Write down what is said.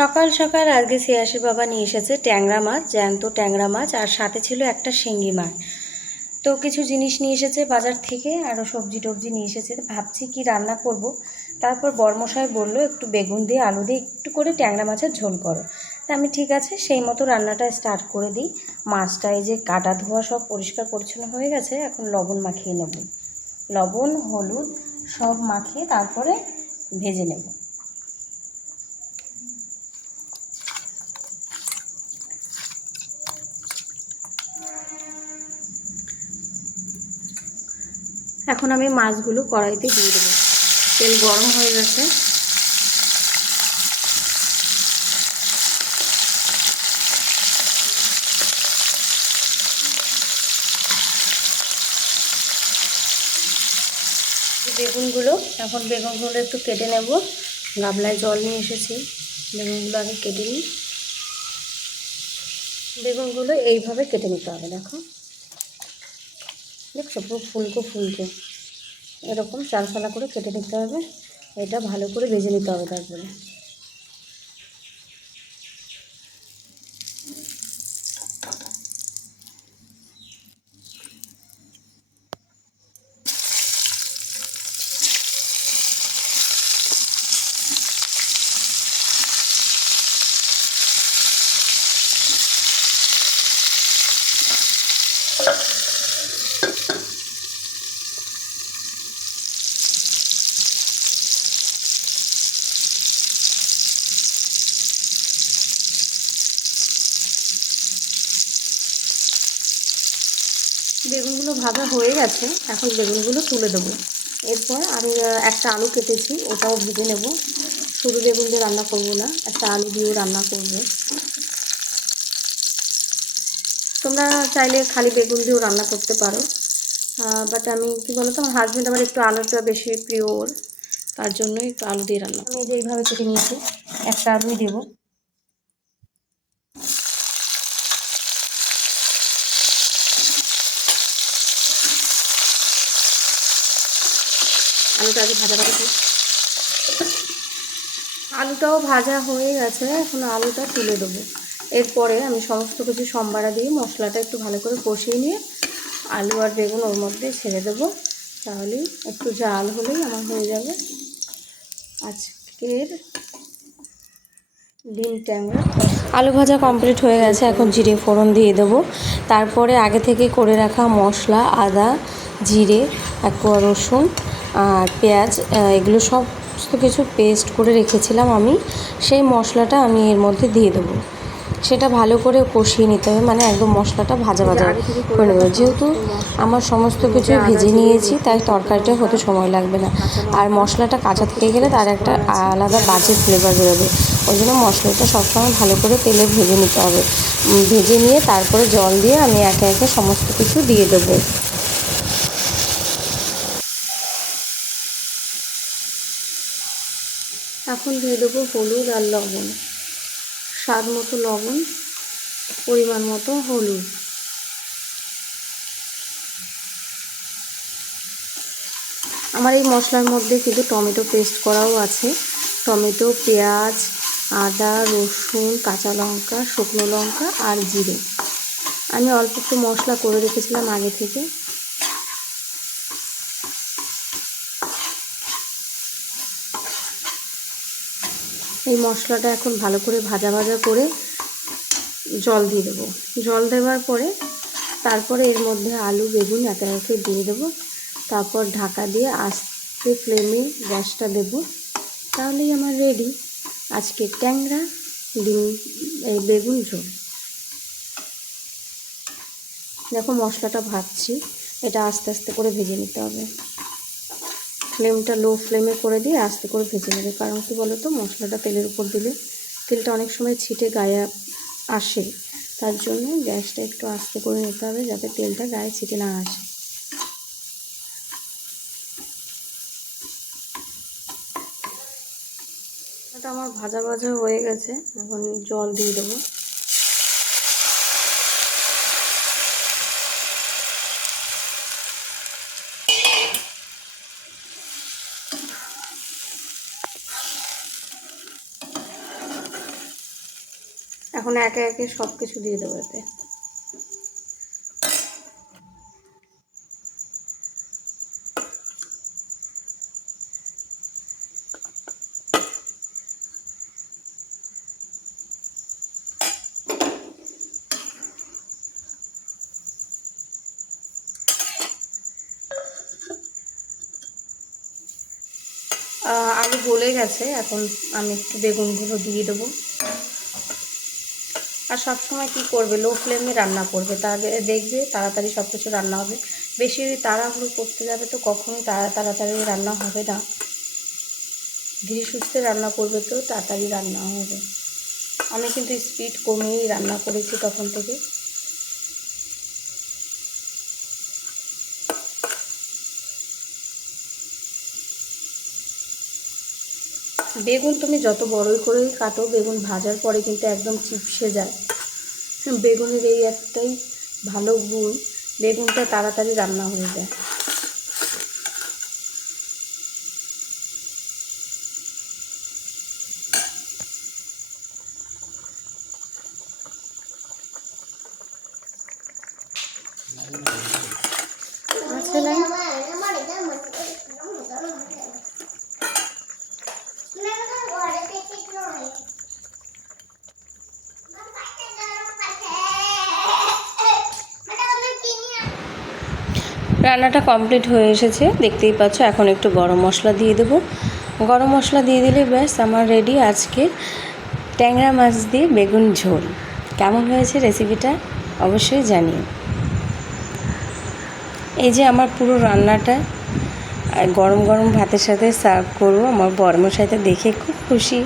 সকাল সকাল আজকে সিয়াসির বাবা নিয়ে এসেছে ট্যাংরা মাছ, জ্যান্ত ট্যাংরা মাছ আর সাথে ছিল একটা শিঙ্গি মাছ। তো কিছু জিনিস নিয়ে এসেছে বাজার থেকে আরও সবজি টবজি নিয়ে এসেছে। ভাবছি কি রান্না করব। তারপর বর্মশাই বলল, একটু বেগুন দিয়ে আলু দিয়ে একটু করে ট্যাংরা মাছের ঝোল করো। তা আমি ঠিক আছে, সেই মতো রান্নাটা স্টার্ট করে দিই। মাছটা এই যে কাটা ধোয়া সব পরিষ্কার পরিচ্ছন্ন হয়ে গেছে, এখন লবণ মাখিয়ে নেব। লবণ, হলুদ সব মাখিয়ে তারপরে ভেজে নেব। এখন আমি মাছগুলো কড়াইতে দিয়ে দেবো। তেল গরম হয়ে গেছে। বেগুনগুলো, এখন বেগুনগুলো একটু কেটে নেব। গাবলায় জল নিয়ে এসেছি। বেগুনগুলো আগে কেটে নিই। বেগুনগুলো এইভাবে কেটে নিতে হবে, দেখো। দেখছ পুরো ফুলকো ফুলকো। এরকম চালফালা করে কেটে নিতে হবে। এটা ভালো করে ভেজে নিতে হবে তারপরে। বেগুনগুলো ভাজা হয়ে গেছে, এখন বেগুনগুলো তুলে দেবো। এরপর আমি একটা আলু কেটেছি, ওটাও ভেজে নেব। শুধু বেগুন দিয়ে রান্না করব না, একটা আলু দিয়েও রান্না করব। তোমরা চাইলে খালি বেগুন দিয়েও রান্না করতে পারো। বাট আমি, কি বলতো, আমার হাজব্যান্ড আমার একটু আলুটা বেশি প্রিয় ওর, তার জন্যই একটু আলু দিয়ে রান্না আমি যে এইভাবে কেটে নিয়েছি, একটা আলুই দেবো। আলুটা আগে ভাজা ভাজা আলুটাও ভাজা হয়ে গেছে এখন আলুটা তুলে দেবো। এরপরে আমি সমস্ত কিছু সম্বারা দিয়ে মশলাটা একটু ভালো করে কষিয়ে নিয়ে আলু আর বেগুন ওর মধ্যে ছেড়ে দেবো। তাহলে একটু জাল হলেই আমার হয়ে যাবে। আজকের ডিম ট্যাংরা আলু ভাজা কমপ্লিট হয়ে গেছে এখন জিরে ফোড়ন দিয়ে দেবো। তারপরে আগে থেকে করে রাখা মশলা আদা জিরে এক কোয়া রসুন আর পেঁয়াজ এগুলো সমস্ত কিছু পেস্ট করে রেখেছিলাম আমি। সেই মশলাটা আমি এর মধ্যে দিয়ে দেবো। সেটা ভালো করে কষিয়ে নিতে হবে মানে একদম মশলাটা ভাজা ভাজা করে নেবে। যেহেতু আমার সমস্ত কিছু ভেজে নিয়েছি তাই তরকারিটা হতে সময় লাগবে না। আর মশলাটা কাঁচা থেকে গেলে তার একটা আলাদা বাজে ফ্লেভার বেরোবে। ওই জন্য মশলাটা সবসময় ভালো করে তেলে ভেজে নিতে হবে। ভেজে নিয়ে তারপরে জল দিয়ে আমি একে একে সমস্ত কিছু দিয়ে দেবো। এখন দিয়ে দেবো হলুদ আর লবণ। স্বাদ মতো লবণ, পরিমাণ মতো হলুদ। আমার এই মশলার মধ্যে কিন্তু টমেটো পেস্ট করাও আছে। টমেটো, পেঁয়াজ, আদা, রসুন, কাঁচা লঙ্কা, শুকনো লঙ্কা আর জিরে। আমি অল্প একটু মশলা করে রেখেছিলাম আগে থেকে। এই মশলাটা এখন ভালো করে ভাজা ভাজা করে জল দিয়ে দেবো। জল দেওয়ার পরে তারপরে এর মধ্যে আলু, বেগুন একে একে দিয়ে দেবো। তারপর ঢাকা দিয়ে আস্তে ফ্লেমে গ্যাসটা দেবো। তাহলেই আমার রেডি আজকে ট্যাংরা, ডিম, এই বেগুন ঝোল। দেখো মশলাটা ভাজছি। এটা আস্তে আস্তে করে ভেজে নিতে হবে। ফ্লেমটা লো ফ্লেমে করে দিয়ে আস্তে করে ভেজে নেবে। কারণ কি বলো তো মশলাটা তেলের উপর দিলে তেলটা অনেক সময় ছিটে গায়ে আসে। তার জন্য গ্যাসটা একটু আস্তে করে নিতে হবে যাতে তেলটা গায়ে ছিটে না আসে। আমার ভাজা ভাজা হয়ে গেছে। এখন জল দিয়ে দেবো। এখন একে একে সব কিছু দিয়ে দেবো এতে। আলু গলে গেছে, এখন আমি একটু বেগুনগুলো দিয়ে দেবো। আর সবসময় কি করবে? লো ফ্লেমে রান্না করবে। তাদের দেখবে তাড়াতাড়ি সব কিছু রান্না হবে। বেশি তাড়াহুড়ো করতে যাবে তো কখনোই তাড়া তাড়াতাড়ি রান্না হবে না। ধীরে সুস্থে রান্না করবে তো তাড়াতাড়ি রান্না হবে। আমি কিন্তু স্পিড কমিয়েই রান্না করেছি তখন থেকে। বেগুন তুমি যত বড়ই করেই কাটো, বেগুন ভাজার পরে কিন্তু একদম চিপসে যায়। বেগুনের এই একটাই ভালো গুণ, বেগুনটা তাড়াতাড়ি রান্না হয়ে যায়। না রান্নাটা কমপ্লিট হয়ে এসেছে। দেখতেই পাচ্ছ, এখন একটু গরম মশলা দিয়ে দেবো। গরম মশলা দিয়ে দিলে ব্যাস, আমার রেডি আজকে ট্যাংরা মাছ দিয়ে বেগুন ঝোল। কেমন হয়েছে রেসিপিটা অবশ্যই জানিও। এই যে আমার পুরো রান্নাটা গরম গরম ভাতের সাথে সার্ভ করব, আমার বর্মশাইতে দেখে খুব খুশি।